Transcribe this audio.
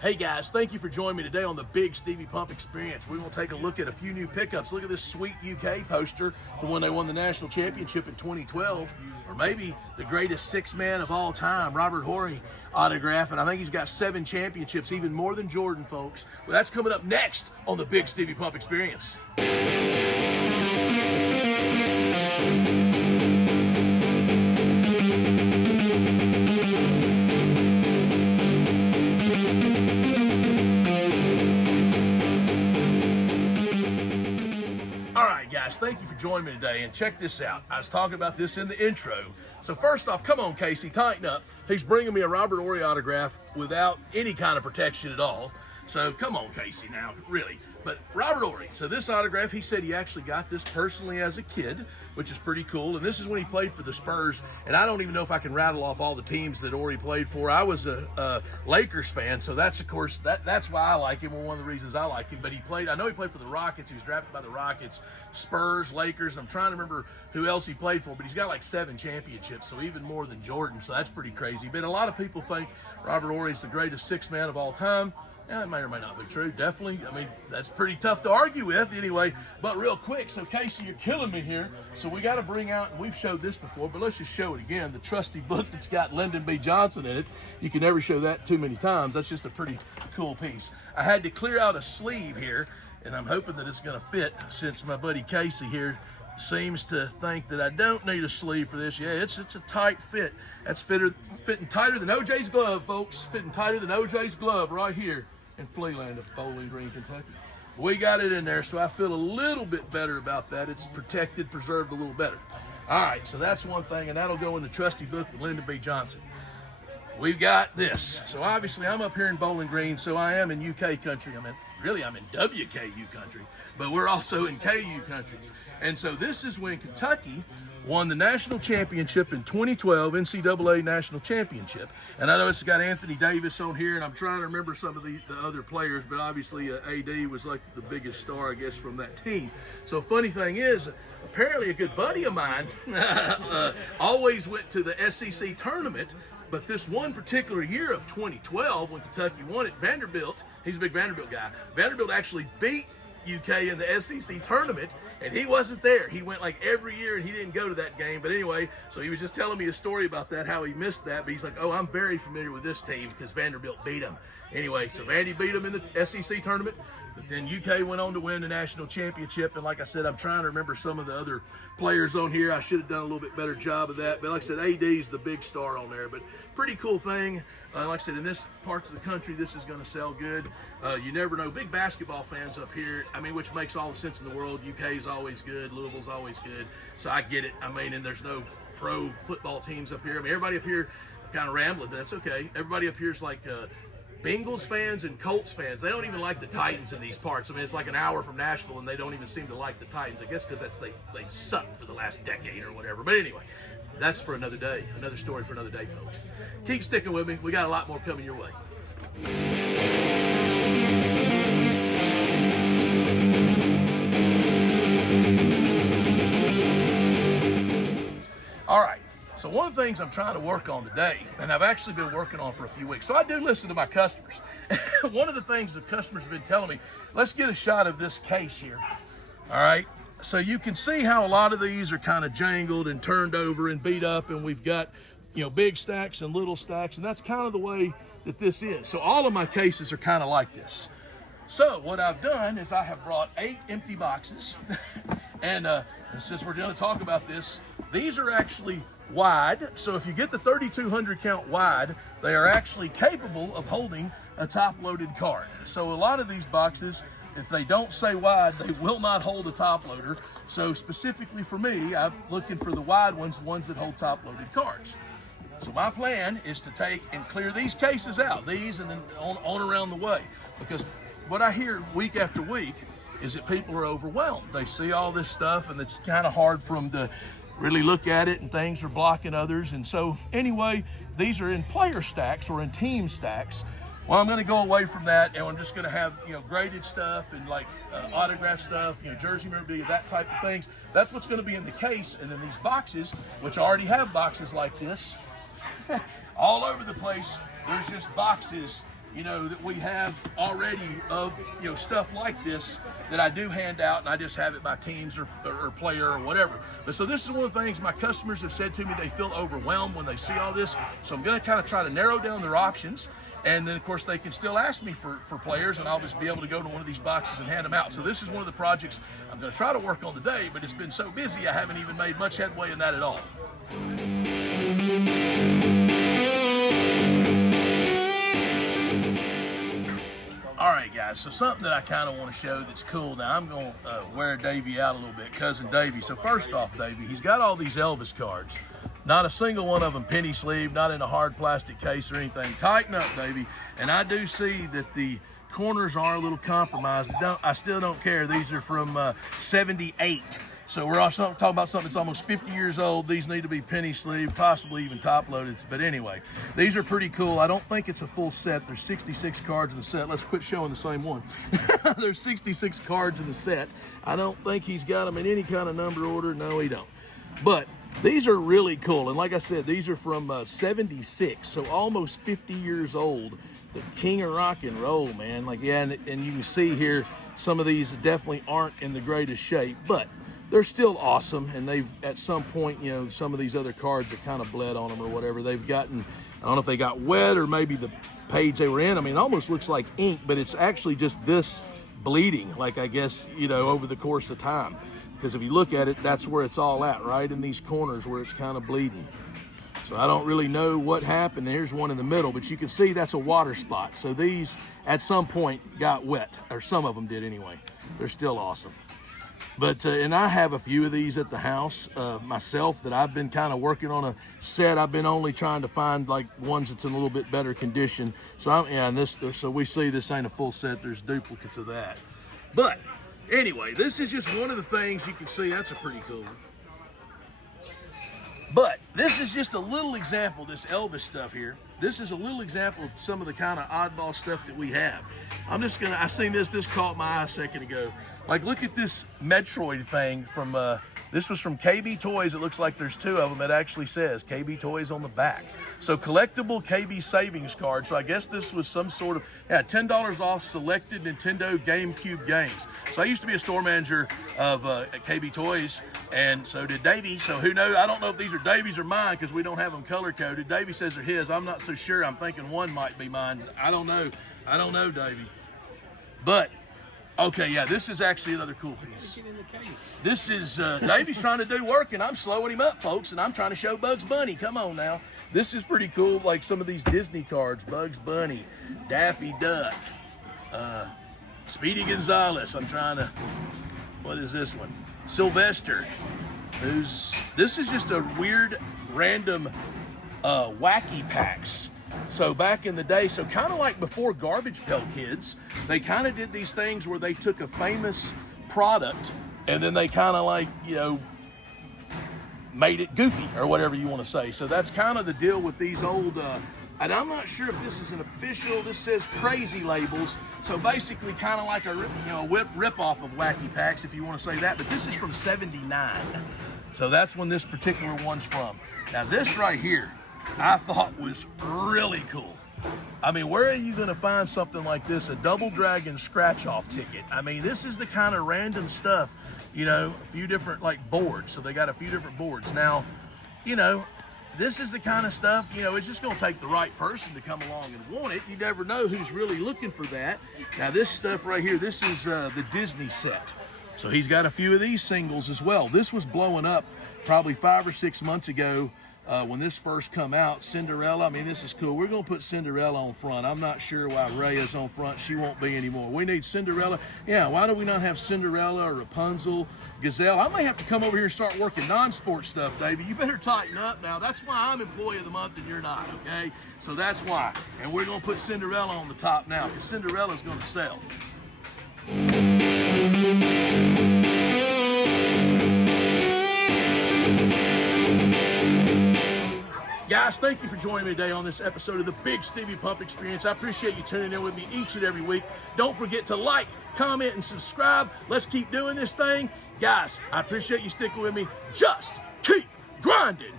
Hey guys, thank you for joining me today on the Bigsteviepump Experience. We will take a look at a few new pickups. Look at this sweet UK poster from when they won the national championship in 2012, or maybe the greatest six-man of all time, Robert Horry autograph, and I think he's got 7 championships, even more than Jordan, folks. Well, that's coming up next on the Bigsteviepump Experience. Thank you for joining me today, and check this out. I was talking about this in the intro. So first off, come on, Casey, tighten up. He's bringing me a Robert Horry autograph without any kind of protection at all. So come on, Casey, now, really. But Robert Horry, so this autograph, he said he actually got this personally as a kid, which is pretty cool. And this is when he played for the Spurs. And I don't even know if I can rattle off all the teams that Horry played for. I was a Lakers fan, so that's, of course, that's why I like him, or one of the reasons I like him. But I know he played for the Rockets. He was drafted by the Rockets, Spurs, Lakers. I'm trying to remember who else he played for, but he's got like 7 championships, so even more than Jordan. So that's pretty crazy. But a lot of people think Robert Horry is the greatest six-man of all time. Yeah, it may or may not be true, definitely. I mean, that's pretty tough to argue with anyway. But real quick, so Casey, you're killing me here. So we got to bring out, and we've showed this before, but let's just show it again, the trusty book that's got Lyndon B. Johnson in it. You can never show that too many times. That's just a pretty cool piece. I had to clear out a sleeve here, and I'm hoping that it's going to fit, since my buddy Casey here seems to think that I don't need a sleeve for this. Yeah, it's a tight fit. That's fitting tighter than OJ's glove, folks. Fitting tighter than OJ's glove right here in Fleeland of Bowling Green, Kentucky. We got it in there, so I feel a little bit better about that. It's protected, preserved a little better. All right, so that's one thing, and that'll go in the trusty book with Lyndon B. Johnson. We've got this. So obviously I'm up here in Bowling Green, so I am in UK country. I'm in WKU country, but we're also in KU country. And so this is when Kentucky won the national championship in 2012, NCAA national championship. And I know it's got Anthony Davis on here, and I'm trying to remember some of the other players, but obviously AD was like the biggest star, I guess, from that team. So funny thing is, apparently a good buddy of mine always went to the SEC tournament, but this one particular year of 2012, when Kentucky won it, Vanderbilt, he's a big Vanderbilt guy, Vanderbilt actually beat UK in the SEC tournament, and he wasn't there. He went like every year, and he didn't go to that game. But anyway, so he was just telling me a story about that, how he missed that. But he's like, oh, I'm very familiar with this team because Vanderbilt beat him. Anyway, so Vandy beat him in the SEC tournament, but then UK went on to win the national championship. And like I said, I'm trying to remember some of the other players on here. I should have done a little bit better job of that. But like I said, AD's the big star on there. But pretty cool thing. Like I said, in this parts of the country, this is going to sell good. You never know. Big basketball fans up here, I mean, which makes all the sense in the world. UK's always good. Louisville's always good. So I get it. I mean, and there's no pro football teams up here. I mean, everybody up here kind of rambling, but that's okay. Everybody up here is like Bengals fans and Colts fans. They don't even like the Titans in these parts. I mean, it's like an hour from Nashville, and they don't even seem to like the Titans. I guess because they sucked for the last decade or whatever. But anyway, that's for another day. Another story for another day, folks. Keep sticking with me. We got a lot more coming your way. All right. So one of the things I'm trying to work on today, and I've actually been working on for a few weeks, so I do listen to my customers. One of the things the customers have been telling me, let's get a shot of this case here. All right. So you can see how a lot of these are kind of jangled and turned over and beat up, and we've got, you know, big stacks and little stacks, and that's kind of the way that this is. So all of my cases are kind of like this. So what I've done is I have brought 8 empty boxes, and since we're going to talk about this, these are actually wide. So if you get the 3200 count wide, they are actually capable of holding a top-loaded card. So a lot of these boxes, if they don't say wide, they will not hold a top loader. So specifically for me, I'm looking for the wide ones that hold top-loaded cards. So my plan is to take and clear these cases out, these and then on around the way, because what I hear week after week is that people are overwhelmed. They see all this stuff, and it's kind of hard for them to really look at it, and things are blocking others. And so anyway, these are in player stacks or in team stacks. Well, I'm going to go away from that, and I'm just going to have, you know, graded stuff and like autograph stuff, you know, jersey memorabilia, that type of things. That's what's going to be in the case. And then these boxes, which I already have boxes like this all over the place. There's just boxes you know, that we have already of, you know, stuff like this that I do hand out, and I just have it by teams or player or whatever. But so this is one of the things my customers have said to me, they feel overwhelmed when they see all this. So I'm going to kind of try to narrow down their options. And then, of course, they can still ask me for players, and I'll just be able to go to one of these boxes and hand them out. So this is one of the projects I'm going to try to work on today, but it's been so busy I haven't even made much headway in that at all. All right, guys, so something that I kind of want to show that's cool. Now, I'm going to wear Davey out a little bit, Cousin Davey. So first off, Davey, he's got all these Elvis cards. Not a single one of them penny sleeve, not in a hard plastic case or anything. Tighten up, Davey. And I do see that the corners are a little compromised. I still don't care. These are from 78. So we're also talking about something that's almost 50 years old. These need to be penny sleeve, possibly even top loaded. But anyway, these are pretty cool. I don't think it's a full set. There's 66 cards in the set. Let's quit showing the same one. There's 66 cards in the set. I don't think he's got them in any kind of number order. No, he don't. But these are really cool. And like I said, these are from 76, so almost 50 years old. The king of rock and roll, man. Like, yeah, and you can see here, some of these definitely aren't in the greatest shape, but they're still awesome. And they've, at some point, you know, some of these other cards have kind of bled on them or whatever. They've gotten, I don't know if they got wet or maybe the page they were in. I mean, it almost looks like ink, but it's actually just this bleeding, like, I guess, you know, over the course of time. Because if you look at it, that's where it's all at, right in these corners where it's kind of bleeding. So I don't really know what happened. Here's one in the middle, but you can see that's a water spot. So these, at some point, got wet, or some of them did anyway. They're still awesome. But, and I have a few of these at the house myself that I've been kind of working on a set. I've been only trying to find like ones that's in a little bit better condition. So so we see this ain't a full set. There's duplicates of that. But anyway, this is just one of the things you can see. That's a pretty cool one. But this is just a little example, this Elvis stuff here. This is a little example of some of the kind of oddball stuff that we have. I seen this caught my eye a second ago. Like, look at this Metroid thing from, this was from KB Toys. It looks like there's two of them. It actually says KB Toys on the back. So collectible KB savings card. So I guess this was some sort of, yeah, $10 off selected Nintendo GameCube games. So I used to be a store manager of at KB Toys, and so did Davey. So who knows? I don't know if these are Davey's or mine because we don't have them color coded. Davey says they're his. I'm not so sure. I'm thinking one might be mine. I don't know. I don't know, Davey. But okay, yeah, this is actually another cool piece. This is, Davey's trying to do work, and I'm slowing him up, folks, and I'm trying to show Bugs Bunny. Come on now. This is pretty cool, like some of these Disney cards. Bugs Bunny, Daffy Duck, Speedy Gonzales. I'm trying to, what is this one? Sylvester. This is just a weird, random, wacky packs. So back in the day, so kind of like before Garbage Pail Kids, they kind of did these things where they took a famous product and then they kind of like, you know, made it goofy or whatever you want to say. So that's kind of the deal with these old, and I'm not sure if this is an official, this says crazy labels. So basically kind of like a, you know, rip off of Wacky Packs, if you want to say that, but this is from 79. So that's when this particular one's from. Now this right here, I thought was really cool. I mean, where are you going to find something like this? A Double Dragon scratch-off ticket. I mean, this is the kind of random stuff, you know, a few different, like, boards. So they got a few different boards. Now, you know, this is the kind of stuff, you know, it's just going to take the right person to come along and want it. You never know who's really looking for that. Now, this stuff right here, this is the Disney set. So he's got a few of these singles as well. This was blowing up probably 5 or 6 months ago. When this first come out, Cinderella, I mean, this is cool. We're going to put Cinderella on front. I'm not sure why Rhea's on front. She won't be anymore. We need Cinderella. Yeah, why do we not have Cinderella or Rapunzel, Gazelle? I may have to come over here and start working non-sports stuff, Davey. You better tighten up now. That's why I'm Employee of the Month and you're not, okay? So that's why. And we're going to put Cinderella on the top now because Cinderella's going to sell. Guys, thank you for joining me today on this episode of the Bigsteviepump Experience. I appreciate you tuning in with me each and every week. Don't forget to like, comment, and subscribe. Let's keep doing this thing. Guys, I appreciate you sticking with me. Just keep grinding.